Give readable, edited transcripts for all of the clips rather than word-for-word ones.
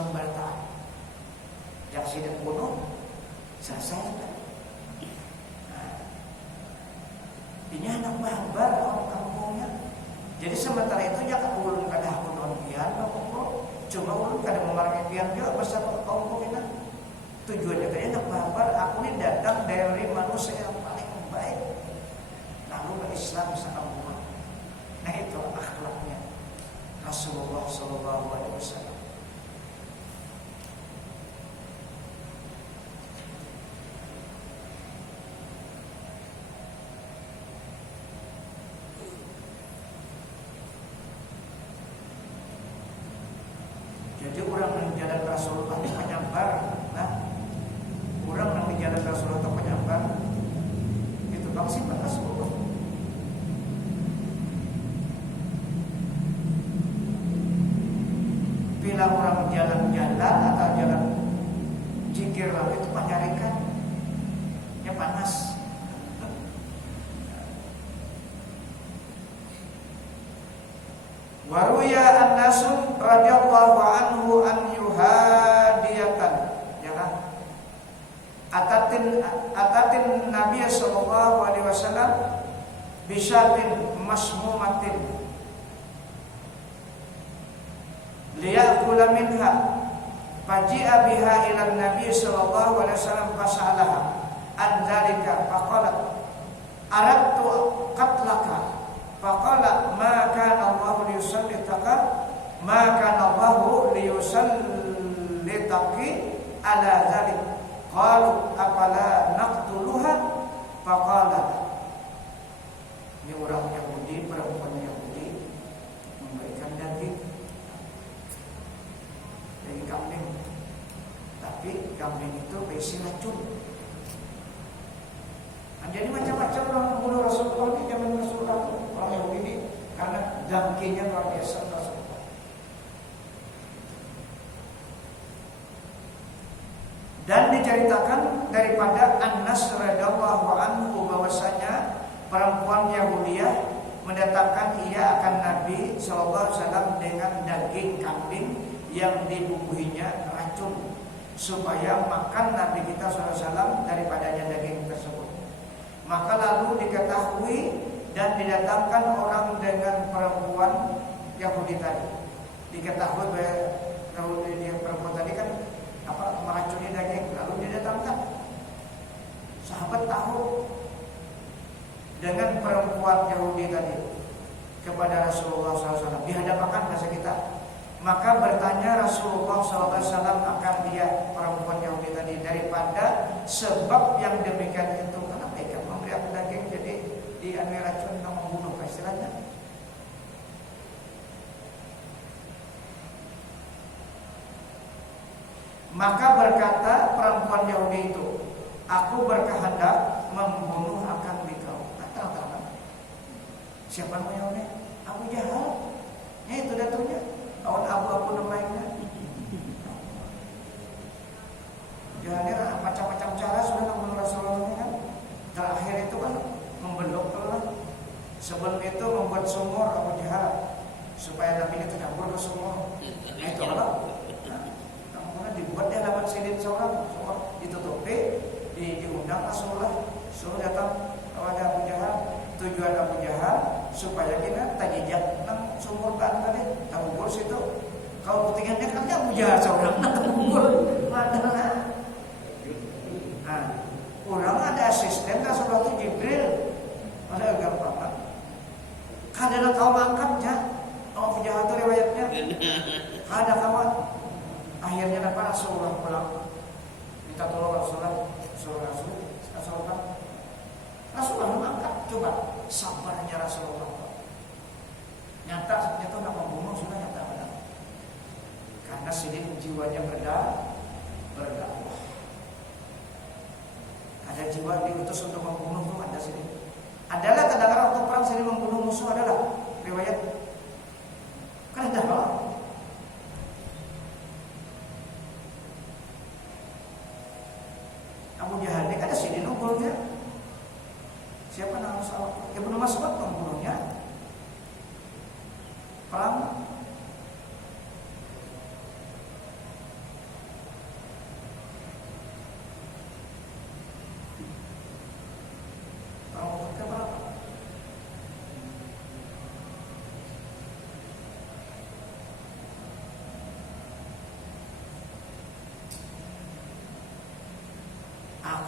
pemberontakan. Yang sidin bunuh selesai kan. Nah, ini anak barbar orang kampungnya. Jadi sementara itu jangan ulun kada kunon pian kampung, cuma ulun kada memarang pian juga bersama kampung ini. Tujuannya tadi anak barbar, aku ini datang dari manusia yang paling baik, lalu berislam sakampung. Nah itu akhlaknya Rasulullah SAW. Jadi orang yang jalan Rasulullah itu penyabar. Nah, orang yang di jalan Rasulullah itu penyabar. Itu maksimal Rasulullah. Bila orang jalan-jalan atau jalan jikir lalu itu menyarikan, ya panas. Waruya an-nasun radhiyallahu anhu an yuhadiyatan, ya kan? Atatin Nabi sallallahu alaihi wasallam bisyatin masmumatin liyakula minha faji'a biha ila Nabi sallallahu alaihi wasallam fasalaha an dzalika faqalat aradtu qatlaka. Faqala ma kana Allahu liyusallitaka ma kana Allahu liyusallitaki ala dzalik. Qalu afala naqtuluha? Faqala, ini orang Yahudi, perempuan Yahudi memberikan daging kambing, tapi kambing itu berisi racun. Jadi macam-macam orang membunuh Rasulullah di zaman Rasulullah, orang Yahudi ini, karena dagingnya luar biasa Rasulullah. Dan diceritakan daripada Anas radhiyallahu anhu bahwasanya perempuan Yahudiyah mendatangkan ia akan Nabi sallallahu alaihi wasallam dengan daging kambing yang dibubuhinya racun supaya makan Nabi kita sallallahu alaihi wasallam daripadanya daging tersebut. Maka lalu diketahui dan didatangkan orang dengan perempuan Yahudi tadi. Diketahui bahwa dia perempuan tadi kan meracuni daging, lalu didatangkan. Sahabat tahu dengan perempuan Yahudi tadi kepada Rasulullah SAW dihadapkan bahasa kita. Maka bertanya Rasulullah SAW akan dia perempuan Yahudi tadi daripada sebab yang demikian itu. Memberi aku daging jadi diambil racun untuk membunuh, istilahnya. Maka berkata perempuan Yahudi itu, aku berkehendak membunuh akan engkau. Tahu-tahu siapa namanya? Abu Jahal. Itu datunya. Kawan abu-abu namanya. Jalannya macam-macam cara sudah membunuh Rasulullah kan. Terakhir itu kan membelok telah. Sebelum itu membuat sumur Abu Jahal supaya Nabi itu campur ke sumur. Nah itu Allah. Kemudian dibuat dia dapat sidin seorang ditutupi, diundang Rasulullah suruh datang kepada Abu Jahal. Tujuan Abu Jahal supaya kita tajijak nang sumur kan tadi tabur situ. Kalau putingannya kan Abu Jahal seorang nang tabur. Padahal orang ada asisten Rasulullah itu Jibril, ada gampang. Kadang tahu angkatnya, Abu Jahal itu riwayatnya. Ada kawan. Akhirnya dapat Rasulullah pulang, minta tolong Rasulullah, Rasulullah mengangkat. Coba sabarnya Rasulullah. Nyata itu nak membunuh sudah nyata benar. Karena sidin jiwanya berdakwah. Ada jiwa diutus untuk membunuh itu ada sini. Adalah kadang-kadang waktu perang sini membunuh musuh adalah riwayat. Kan ada hal. Abu Jahal ini ada sini nunggunya. Siapa nama salah? Ibnu Mas'ud membunuhnya. Perang.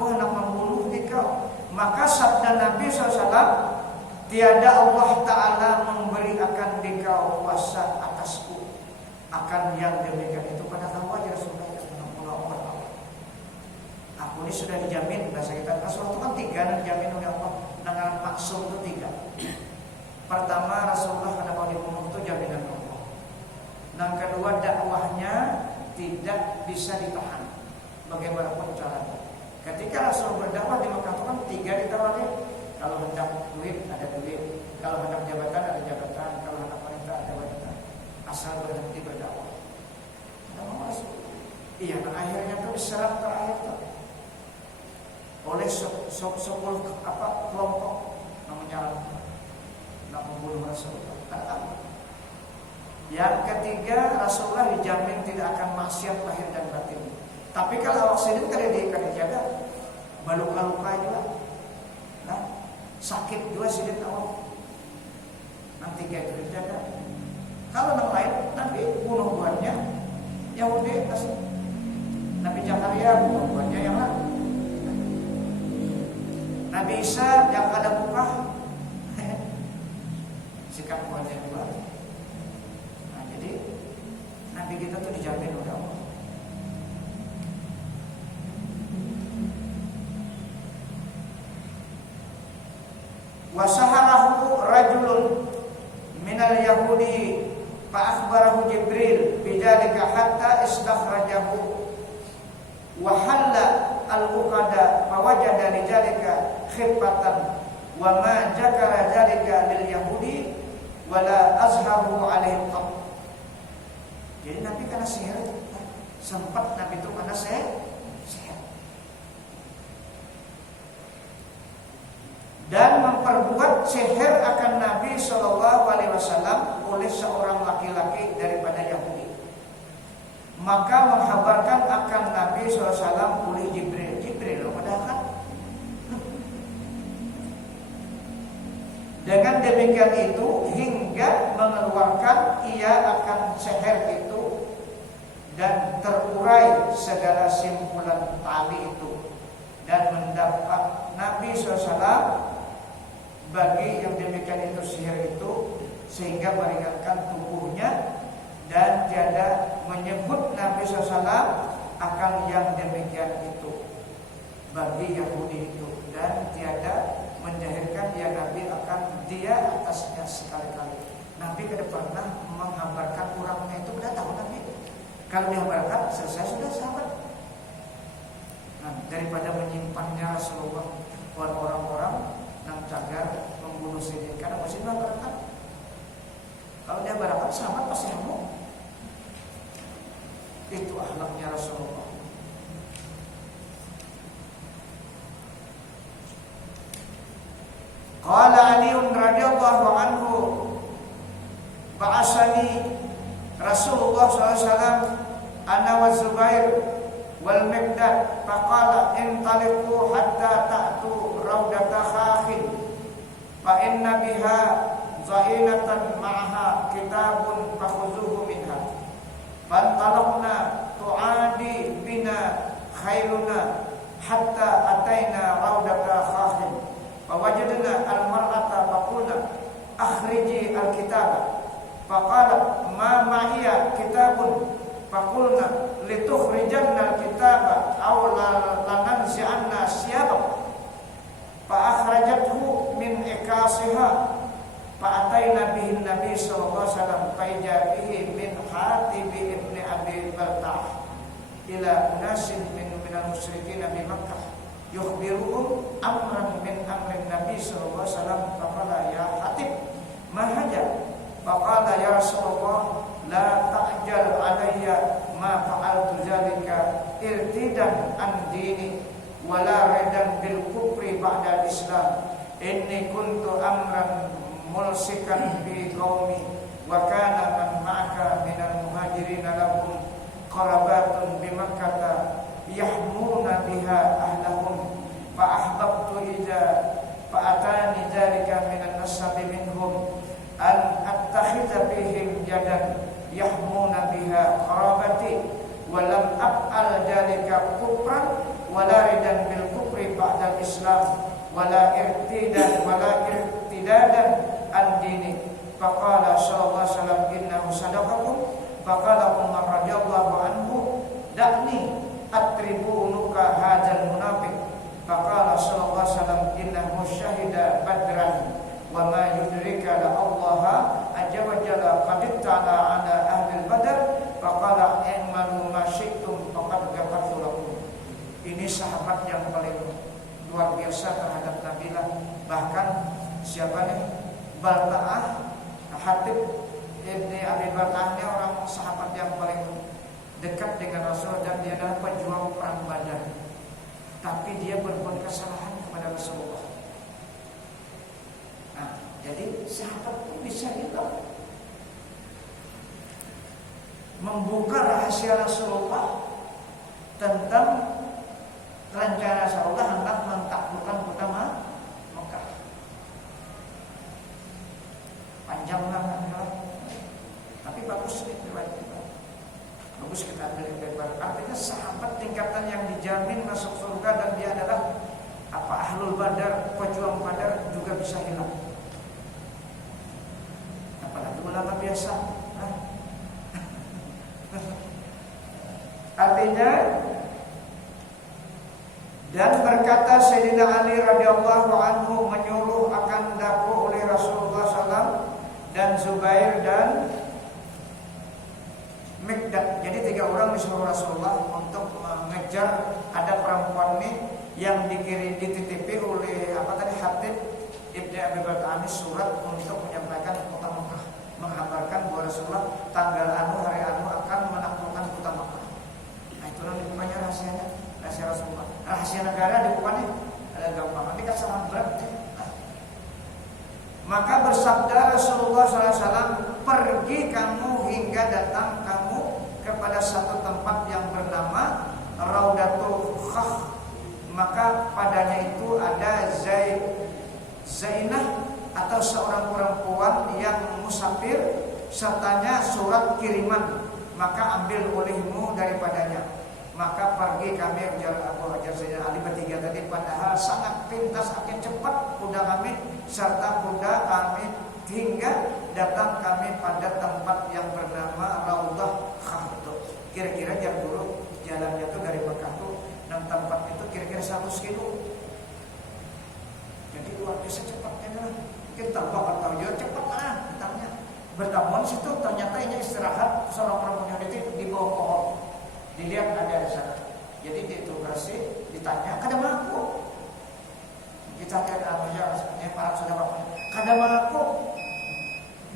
aku hendak membunuh engkau. Maka sabda Nabi SAW, tiada Allah Ta'ala memberi akan engkau kuasa atasku akan yang demikian itu pada kamu aja Rasulullah. Aku ini sudah dijamin, bahasa kita Rasulullah itu kan 3 dijamin oleh Allah dengan maksum itu 3. Pertama, Rasulullah pada mau dibunuh itu jaminan Allah. Yang kedua, dakwahnya tidak bisa ditahan bagaimanapun caranya. Ketika Rasul berdakwah di Mekah itu kan 3 ditawari. Kalau hendak duit ada duit, kalau hendak jabatan ada jabatan, kalau hendak wanita ada wanita. Asal berhenti berdakwah. Iya, dan akhirnya tuh diserang terakhir tuh oleh 10 kelompok namanya nak membunuh Rasulullah. Yang ketiga, Rasulullah dijamin tidak akan maksiat lahir dan batin. Tapi kalau awak sendiri kada dijaga, luka-luka juga, nah, sakit juga sidin awak. Nanti itu dijaga. Kalau yang lain, Nabi bunuh buahnya Yahudi asli. Nabi Zakaria bunuh buahnya yang lain. Nabi Isa yang ada muka sikap buahnya juga. Nah, jadi Nabi kita tuh dijamin oleh Allah. Wasaharahu rajulun minal yahudi fa akhbarahu Jibril bidzalika hatta istakhrajahu wa halla al-uqada fa wajada lidzalika khifatan wa ma jakara dzalika lil yahudi wala azharu alaihi qab. Jadi Nabi karena sihir sempat Nabi itu karena sihir. Dan memperbuat sihir akan Nabi SAW oleh seorang laki-laki daripada Yahudi. Maka menghabarkan akan Nabi SAW oleh Jibril. Jibril padahal kan. Dengan demikian itu hingga mengeluarkan ia akan sihir itu dan terurai segala simpulan tali itu dan mendapat Nabi SAW bagi yang demikian itu sihir itu sehingga meringankan tubuhnya dan tiada menyebut Nabi SAW akan yang demikian itu bagi Yahudi itu dan tiada menjahirkan ya Nabi akan dia atasnya sekali-kali. Nabi tidak pernah menghambarkan orangnya itu sudah tahu Nabi. Kalau dihambarkan selesai sudah sahabat. Nah, daripada menyimpannya Rasulullah buat orang-orang yang cagar membunuh sidin karena masih dihambarkan. Kalau dihambarkan sahabat pasti mau. Itu akhlaknya Rasulullah. Qala Aliun radhiyallahu anhu ba'asani Rasulullah SAW ana wa Zubair wal Miqdad faqala intaliqu hatta ta'tu raudata khakhin fa inna biha zainatan ma'aha kitabun fakhuzuhu minha fantalaqna tu'adi bina khairuna hatta ataina raudata khakhin fawajadna al-mar'ata faqulna akhriji al-kitaba faqalat ma ma'iya kitabun faqulna litukhrijanna al-kitaba aw lananzi'anna siyabak fa akhrajathu min ikasiha fa ataina bihi nabi sallallahu alaihi wasallam fa ijabihi min Hatib ibn Abi Baltah ila unasin minal musyrikin bi Makkah yukhbiruhum amran min amrin Nabi sallallahu alaihi wasallam faqala ya Hatib ma haja faqala ya Rasulullah la ta'jal alayya ma fa'altu zalika irtidan an dini wala ridan bil kufri ba'da Islam inni kuntu amran mulsikan bi qaumi wa kana man ma'aka minal muhajirin lahum qarabatun bi Makkah yahmuna biha ahlahum fa ahbabtu idza fa atani dzalika minan nasabi minhum an attakhidha bihim yadan yahmuna biha qarabati wa lam af'al dzalika kufran wa la ridan bil kufri kufri ba'dal Islam wala irtidadan an dini. Faqala sallallahu alaihi wasallam innahu sadaqakum. Faqala Umar radhiyallahu anhu da'ni atribu unuka hadzal munafiq. Faqala sallallahu alaihi wasallam innahu syahida badran wa ma yudrika la Allah azza wa jalla qad ta'ala ala ahli badr. Faqala i'malu ma syi'tum faqad ghafartu lakum. Ini sahabat yang paling luar biasa terhadap Nabi lah. Bahkan siapa nih? Balta'ah, Hatib Ibni Abi Balta'ah ini orang sahabat yang paling dekat dengan Rasul dan dia adalah pejuang perang Badar. Tapi dia berbuat kesalahan kepada Rasulullah. Nah, jadi sahabat pun bisa hilang. Membuka rahasia Rasulullah tentang rencana Rasulullah hendak mentaklukkan kota Mekah. Panjang banget, tapi bagus nih riwayat kita. Bagus kita ambil lebar. Artinya sahabat tingkatan yang dijamin masuk surga dan dia adalah ahlul badar, pejuang badar juga bisa hilang. Apalagi ulama biasa. Artinya, dan berkata Sayyidina Ali radhiyallahu anhu menyuruh akan daku oleh Rasulullah SAW dan Zubair dan Mikdad. Jadi 3 orang disuruh Rasulullah untuk mengejar ada perempuan ini yang dititipi oleh Hatib Ibni Abi Balta'ah surat untuk menyampaikan kota Mekah, menghabarkan bahwa Rasulullah tanggal hari akan menaklukkan kota Mekah. Nah itulah dibukanya rahasianya, rahasia Rasulullah. Rahasia negara dibukanya ada gampang. Ini kan sangat berat. Maka bersabda Rasulullah SAW, pergi kamu hingga datang kamu kepada satu tempat yang bernama Raudatul Khah. Maka padanya itu ada Zainah atau seorang perempuan yang musafir, sertanya surat kiriman. Maka ambil olehmu daripadanya. Maka pergi kami Abu Hajar Sayyidina Ali bertiga tadi, padahal sangat pintas akan cepat kuda kami serta kuda kami hingga datang kami pada tempat yang bernama Raudah Khah. Kira-kira jam dulu jalannya itu dari Mekah tuh dan tempat itu kira-kira 100 kilo. Jadi luar biasa cepatnya kan. Mungkin tambah atau ya cepat lah ditanya. Bertamuan situ ternyata ini istirahat seorang perempuan itu di bawah pohon. Dilihat ada di sana. Jadi diinterogasi, ditanya, "Kada malaku?" Kita lihat namanya para saudara. "Kada malaku?"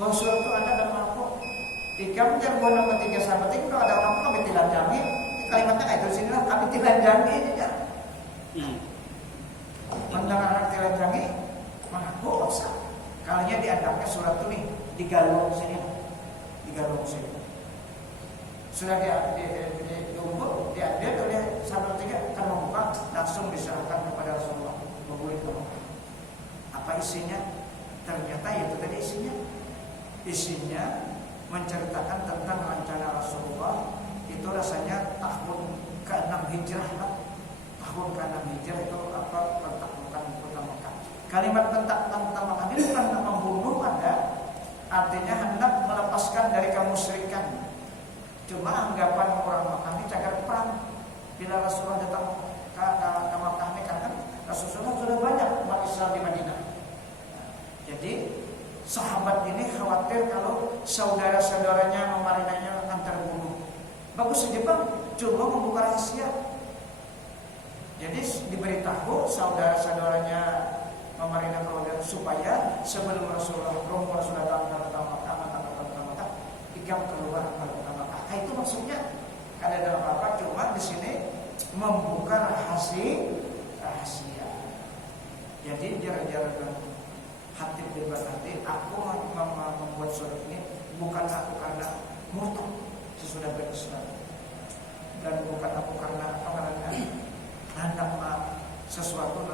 Bahwa surat itu ada kada malaku. Tiga menjadi buah nama 3 sahabat itu kalau ada orang kami telanjangi. Kalimatnya kayak itu sinilah kami telanjangi ya. Mendengar anak telanjangi, malaku usah. Kalinya dianggapnya surat itu nih digalung sini. Sudah diumpul, diambil oleh sahabat 3 kan membuka, langsung diserahkan kepada Rasulullah. Membuat apa isinya? Ternyata itu tadi isinya menceritakan tentang rencana Rasulullah. Itu rasanya tahun ke-6 Hijrah lah. Tahun ke-6 Hijrah itu pentaklukan kota Mekah. Kalimat pentaklukan kota Mekah ini bukan membunuh artinya hendak melepaskan dari kemusyrikan. Cuma anggapan orang Mekah ini cagar perang. Bila Rasulullah datang ke Mekah ini kan Rasulullah sudah banyak umat Islam di Madinah. Jadi sahabat ini khawatir kalau saudara-saudaranya memarinanya akan terbunuh. Bagus saja Bang, cuma membuka rahasia. Jadi diberitahu saudara-saudaranya memarina keluarga supaya sebelum Rasulullah datang ke Mekah, ikam keluar ke Mekah. Itu maksudnya kada ada apa-apa, cuma di sini membuka rahasia. Jadi jarak-jarak Hatib bin Balta'ah, aku membuat surat ini bukan aku karena murtad sesudah berislam, dan bukan aku karena hendak sesuatu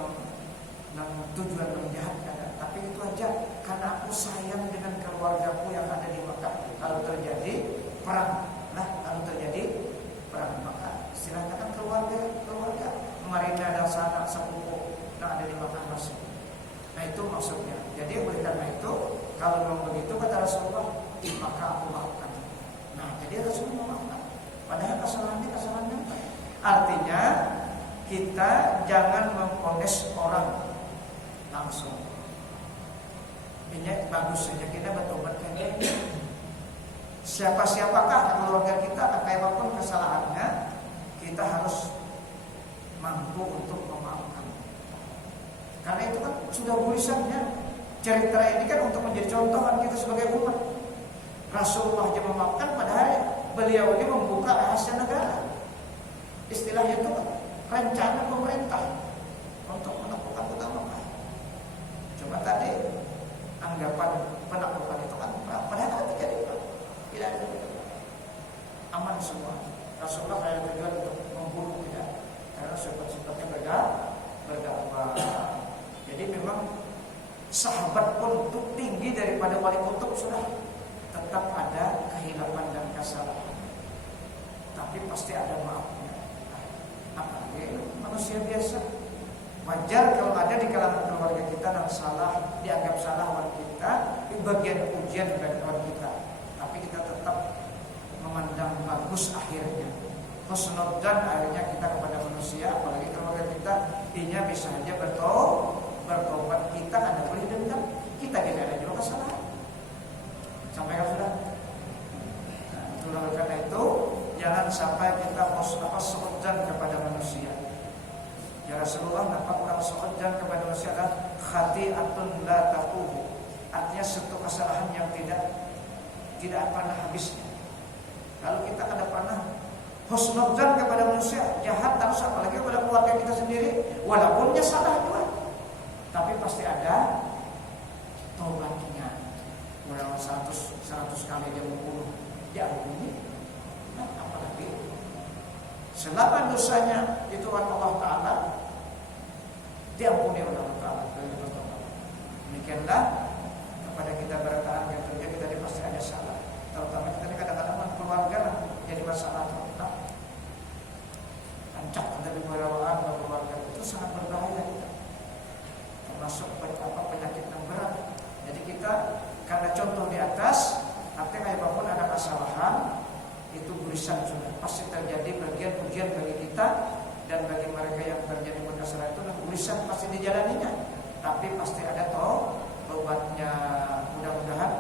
yang tujuan menjahat, tapi itu aja karena aku sayang dengan keluargaku yang ada di Mekah. Kalau terjadi perang Mekah, silahkan keluarga Marina dan sanak sepupu nah ada di makan nasi. Nah itu maksudnya. Jadi oleh karena itu kalau memang begitu kata Rasulullah, maka aku maafkan. Nah jadi Rasulullah memaafkan. Padahal kesalahannya apa? Artinya kita jangan memponis orang langsung. Ini bagus saja kita bertobat kayak gini. Siapakah keluarga kita, apapun kesalahannya, kita harus mampu untuk memaafkan. Karena itu kan sudah tulisannya. Cerita ini kan untuk menjadi contohan kita sebagai umat. Rasulullah aja memaafkan, padahal beliau ini membuka rahasia negara. Istilahnya itu rencana pemerintah untuk menaklukan kota Mekah. Cuma tadi anggapan penaklukan itu kan padahal tidak ada aman semua. Rasulullah hanya tujuan untuk membunuh tidak, karena sifat-sifatnya berdakwah. Jadi memang sahabat pun untuk tinggi daripada wali kutub sudah tetap ada kehilapan dan kesalahan, tapi pasti ada maafnya. Apalagi manusia biasa, wajar kalau ada di kalangan keluarga kita yang salah, dianggap salah wali kita, di bagian ujian bagi wali kita, tapi kita tetap memandang bagus akhirnya. Husnudzan akhirnya kita kepada manusia, apalagi keluarga kita, intinya bisa saja bertobat. Kita ada boleh dendam, kita tidak ada juga kesalahan. Sampai kan sudah. Nah, itulah karena itu jangan sampai kita husnudzan kepada manusia. Ya Rasulullah nampak orang husnudzan kepada manusia adalah khati'atun la taquhu. Artinya satu kesalahan yang tidak pernah habisnya. Kalau kita ada pernah husnudzan kepada manusia, jahat terus apalagi kepada keluarga kita sendiri, walaupun dia salah juga, tapi pasti ada taubatnya. Orang 100 kali dia membunuh, dia ampuni. Nah, apalagi selama dosanya itu Allah Ta'ala diampuni oleh Allah Ta'ala. Demikianlah kepada kita bertahan yang terjadi tadi pasti ada salah. Terutama kita kadang-kadang keluarga jadi masalah terutama. Ancak dari berawaan keluarga itu sangat berbahaya kita. Termasuk penyakit yang berat. Jadi kita karena contoh di atas, artinya apapun ada kesalahan itu tulisan sudah pasti terjadi bagian ujian bagi kita dan bagi mereka yang terjadi kesalahan itu tulisan pasti dijalaninya. Tapi pasti ada taubatnya. Mudah-mudahan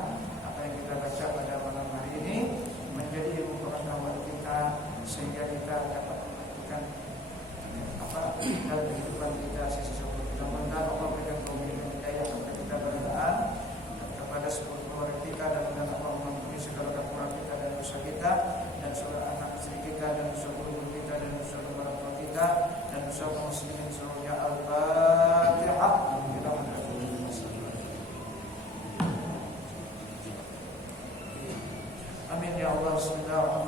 apa yang kita baca pada malam hari ini menjadi ilmu pengetahuan kita sehingga kita dapat menentukan dalam kehidupan kita sisi syukur. Mudah-mudahan Allah berikan kebaikan hidayah sampai kita berdoa kepada seluruh keluarga kita dan mudah-mudahan Allah mengampuni segala kekurangan kita dan dosa kita dan seluruh anak istri kita dan seluruh guru kita dan seluruh orang tua kita dan seluruh muslimin seluruhnya. Al-Fatihah. Amin ya Allah. Bismillah.